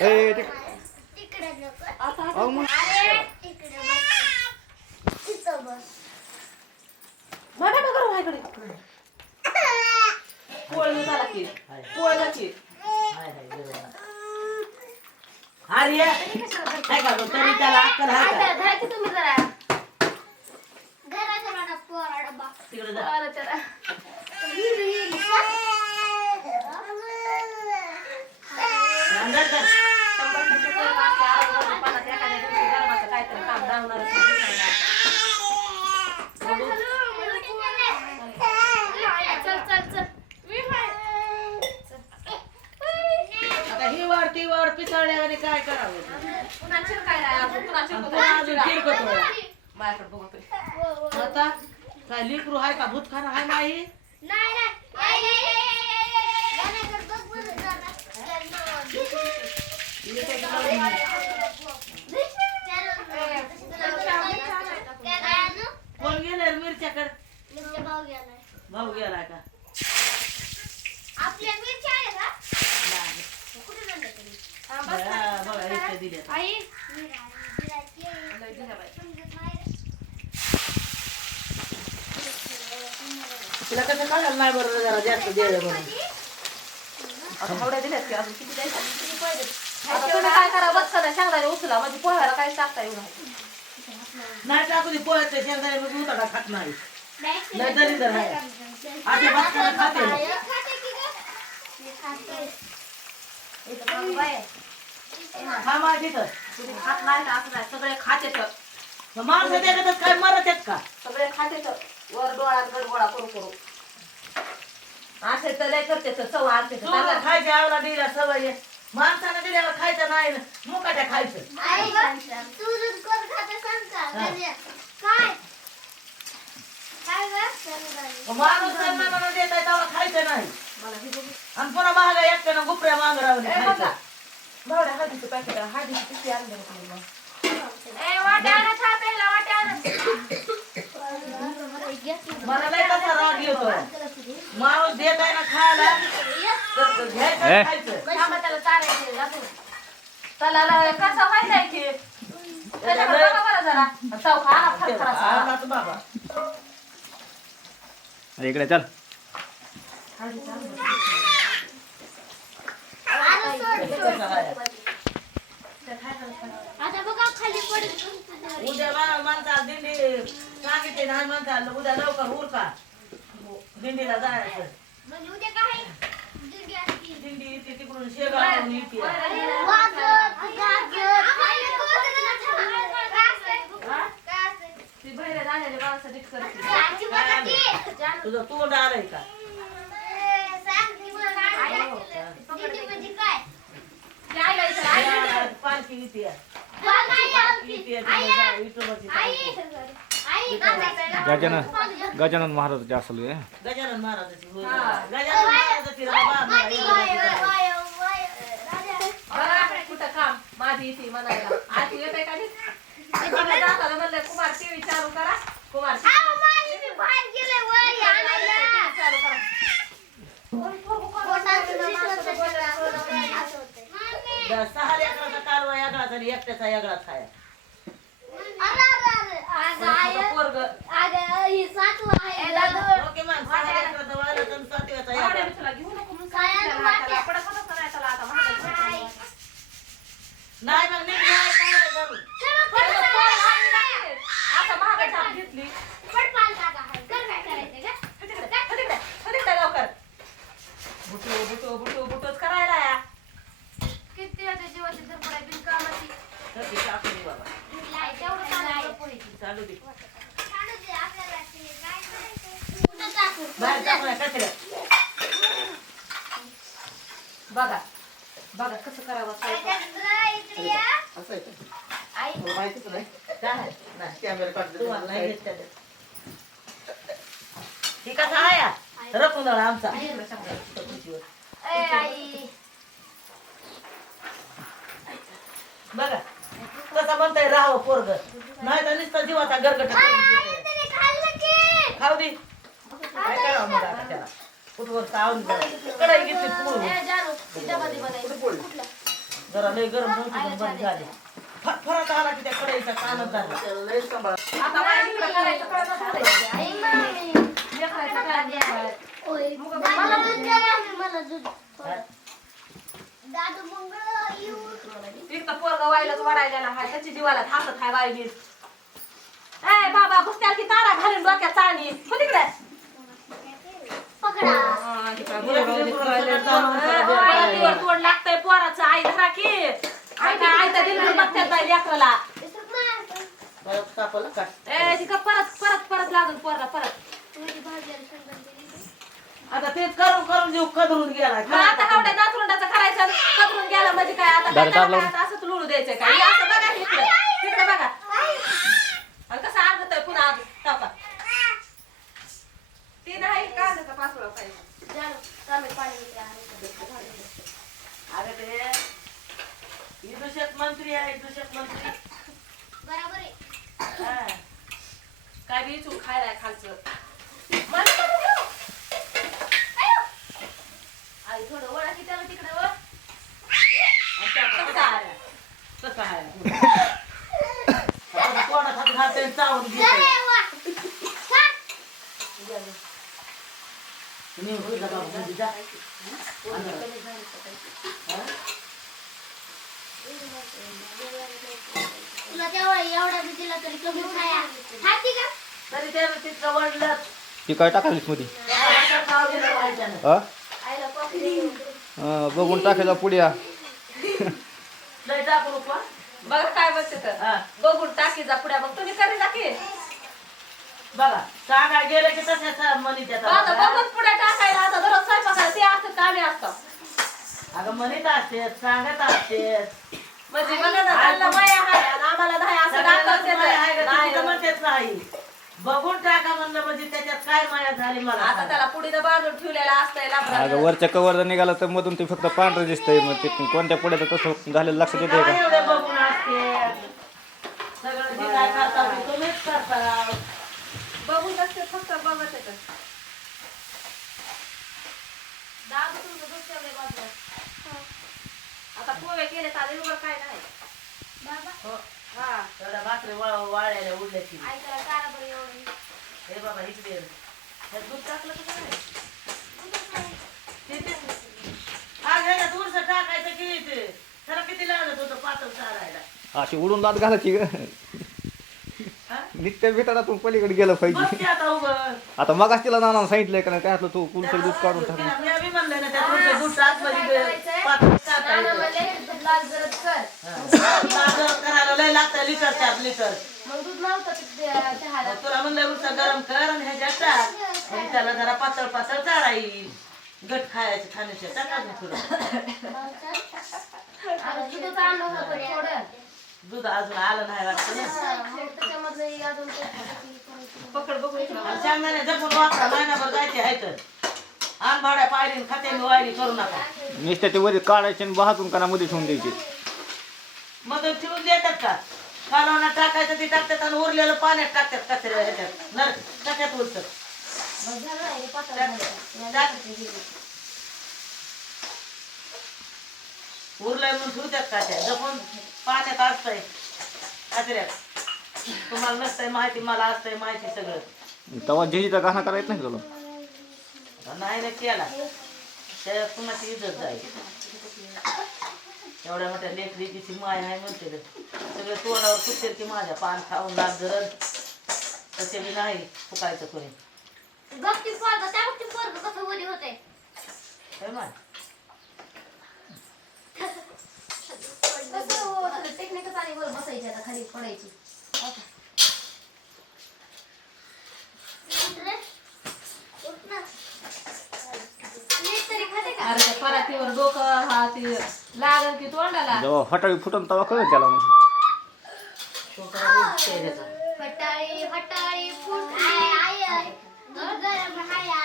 ए बघा बघा रो इकडे पोळी झाला की. पोळी की. अरे काय का गं? तरी त्याला अक्कल का? तुम्ही जरा. घराच्या पोरा तिकडे जा. पोळाला त्याला. अंदर कर. चल आता ही वाढ ती वाढ काय करावं. माझ्याकडे आता काय लिकरू आहे का? भूतखाना आहे नाही नाही नाही गाण्याकडे बघ बरं जरा. त्या गायानं कोण गेले मिरच्याकडे मिरच्या भाव गेलाय. भाऊ गेलाय का आपल्या मिरच्या आहे का नाही. कुठे आणल्या तुम्ही? हा, बस ना. बया, बघा इथे दिल्या आई मिरा, मिराची आहे. लय दिल्या बाई. समजत नाही रे. तुला कसं कळलं नाही बरोबर जरा जास्त दिलं आता एवढ्या दिल्यात की अजून किती द्यायचं? किती पाहिजे? आता तुम्ही काय करा बघ सध्या शेंगदाणे उचला म्हणजे पोह्याला काही टाकता येऊ नये नाही टाकू दे पोह्याचे शेंगदाणे मग उतारा खात नाही लय दरिद्र आहे. खाते. हे खाते की गं? हे खाते. हा माझी तर तुम्ही खात नाही ना असं नाही. सगळे खाते तर मग माणसं त्याच्यातच काय मरत आहेत का? सगळे खाते तर वर डोळ्यात गडगोळा करू करू. असे तर लय करते तर चव आणते तर आवला दिला सवय आहे. माणसानं दिल्याला खायचं नाही ना मुकाट्या खायचं आई गं, तू दूध कोण खाते सांग का? गण्या. काय काय गं? शेंगदाणे. माणूस त्यांना म्हणून देत आहे तेव्हा खायचं नाही. आणि पुन्हा महागा एकट्यानं गुपऱ्या मांजरावने ए, खायचं. भावड्या हळदीचं पॅकेट पिशवी आणली होती मग. मला लय कसा राग येतो माणूस देत आहे ना खायला ए. इकडे चल. आता बघा खाली पडत उद्या मा- माणसाला दिंडी सांगितले नाही म्हणता उद्या लवकर उरका. दिंडीला जायचं म्हणजे उद्या काय दिंडी असती. दिंडी येते तिकडून शेगावून येते? हा? ती बहिरे झालेली माणसं नीट करते. तुझं तोंड आलंय का? म्हणजे या. पालखी आई. विठोबाची आई. पालखी. गजानन गजानन महाराजाचे असेल हे. गजानन महाराजाची होय. हा. गजानन महाराजाची कुठं काम माझी इथे म्हणायला आज तू येते का नाही? जाताना म्हणलं कुमार टीव्ही चालू करा कुमार. चालू करा. सहा लेकराचा कालवा आणि एकट्याचा आहे अरे, अरे, अरे. अगं, आई. पोरग. ओके मग सहा लेकराचा वाला तर सातव्याचा वेगळा. तुला घेऊ नको म्हणून काय सांगितलं आणू ना, वाट्या? त्याला पडत होतं नाही त्याला आता महागाई नाही मग नीट नाही काय करू चला, पळ, पळ, पळ. आता महागाई चाप घेतली पळ, पाल टाका. कर काय करायचं गं? हो तिकडे, हो तिकडे, हो तिकडे लवकर बुटू बुटू बुटू बुटूच करायला या किती होते जीवाची धडपड बिनकामाची. तर ते टाकू दे बाबा लाई, तेवढं चालू चालू दे? बाहेर टाकू नका कचऱ्यात बघा बघा कसं करावं. असं आहे का? माहितीच नाही. काय नाही कॅमेरा काढतो तुम्हाला नाही घेत त्याच्यात हे कसा आहे? रकुंदळा आमचा. बघा कसं म्हणताय राहावं पोरग. नाही तर नुसतं जीवाचा गरगट आई, आई, त्याने खाल्लं की. खाऊ दे काय करावं मग आता त्याला कुठवर चावून कढाई घेतली पुढून ए, जानू, ती डबा दे मला एक. कुठे पडली? जरा लय गरम नव्हती पण बंद झाली फ- फरक आला की त्या कढईचा कानच झाला लय सांभाळ आता बाई इकडं करायचं कळतच नाही. आई मामी. लेकराचं काय नाही. होय. मला दूध द्या ना, मला दूध. दादू मग येऊ. एक तर पोरगा वाईलाच वाढायला हाय त्याची जीवाला थांबत हाय बाई नीट. ए बाबा घुसत्याला की तारा घालून डोक्यात चाळणी हो तिकडे. पकडा. हा, तोंड लागतंय पोराचं. आई धरा की. आई काय आई तर दिलं बघत्यात बाई लेकराला. परत कापलं का? ए तिकडं परत परत परत लागून पोरला परत. आता ते करून करून जीव कदरून गेला. मग आता हावड्या नातरुंडाचं करायचं. कदरून गेला म्हणजे काय? आता काय. काय आता असंच लुळू द्यायचं काय हे असं बघा इकडे तिकडे बघा आणि कसं आणत आहे पुन्हा आज टाका ते त्याचा पासोळा पाहिजे. अगं ते विदूषक मंत्री आहे विदूषक मंत्री बरोबर आहे. हा. काय बी इचून खायला खालचं मला नको देऊ. आई थोडं वळा की त्याला तिकडे वळ आणि त्या कसं आहे? तसं आहे आता तोंडात हात घालते आणि चावून तुला तेवढा एवढा बी दिला तरी कमी खाया खाती का? तरी त्यानं तिथं वडलं ती काय टाकालीसमध्ये. हा? बघून टाकायला पुढ्या लय टाकू नको हा. बघा काय हा. बघून टाकी जा पुढे. मग तुम्ही कधी टाकी बघा सांगा गेलं की मनी आता बघून पुढे टाकायला आता दररोज स्वयंपाकाला ते असतं कामे असतं. अगं असते सांगत असते. म्हणजे बघा ना त्यांना माया आहे आणि आम्हाला नाही असं दाखवते नाही. म्हणतेच नाही. बघून टाका म्हणलं म्हणजे त्याच्यात काय माया झाली मला आता. त्याला पुढे बांधून ठेवलेला असतंय अगं. वरच्या कवर जर निघाला तर मधून ते फक्त पांढरं दिसतंय मग ते कोणत्या पुढे तसं झालेलं लक्षात येते काय का एवढे बघून असते. सगळं जे काय करता ते तुम्हीच करता. बघून असते फक्त बघत येतं दाबून तुमचं दूध ठेवलंय बाजूला. आता पोहे केले तर आधी काय नाही. बाबा. हो हा. भाकरी वा- वाळलेल्या उडल्या की. आई त्याला चारा बरं एवढी. हे बाबा इकडे. हे दूध टाकलं का काय? ते- ते- हा, ह्याच्यात उरसं टाकायचं की ते त्याला किती लागत होतं पातळ चारायला? अशी उडून दात घालायची ग हा? नित्य भेटाडातून पलीकडे गेलं बस पाहिजे आता उभं. आता मगाच तिला नाना सांगितलंय का नाही त्यातलं तू कुलचं दूध काढून टाक त्याला मी आम्ही म्हणलं ना त्या तुमचं दूध टाक म्हणजे. माझं करायला लय लागतं लिटर चार लिटर. मग दूध नव्हतं ते चहाला तुला म्हणलं गरम कर आणि ह्याच्यात टाक. आणि त्याला जरा पातळ पातळ चारा येईल. गट खायचं खाण्याच्या टाका दूध थोडं दूधच आणलं होतं थोडं. दूध अजून आलं नाही वाटतं ना. त्याच्यामधलं अजून. पकड बघू शेंगदाणे जपून वापरा महिनाभर जायचे आहेत. आण भाड्या पायरी खाते वायरी करू नका. नुसत्या ते वर काढायचे आणि बहातून कानामध्ये ठेवून द्यायचे. मग ठेवून देतात का? कालवणा टाकायचं ते टाकतात आणि उरलेलं पाण्यात टाकतात कचऱ्या ह्याच्यात. नर टाक्यात उरतात मग झालं ना, हे पातळ टाक- झालं. टाक. उरलंय म्हणून ठेवतात का त्या? जपून पाण्यात असतंय. कचऱ्यात तुम्हाला नसतंय माहिती मला असतंय माहिती सगळं. तेव्हा जेजीचा गाणं करायचं नाही तुला? नाही ना केला. त्या कुणाची इज्जत जाईल? एवढ्या मोठ्या लेकरीची माय आहे म्हणते ते. सगळं तोंडावर कुठे की माझ्या पान खाऊन लाग गरज तसे बी नाही फुकायचं कोणी. गपची पोरगं, त्या गपची पोरगं कसं वरी होते काय माय कसं होतं टेक्निकच आणि वर बसायची आता खाली पडायची उठ रे. उठ ना. नीट तरी खाते का अरे त्या परातीवर डोकं हा ते लागल की तोंडाला जेव्हा हटाळी फुटून तेव्हा कळत त्याला मग फटाळी फटाळी फुट आय आय गरम हाया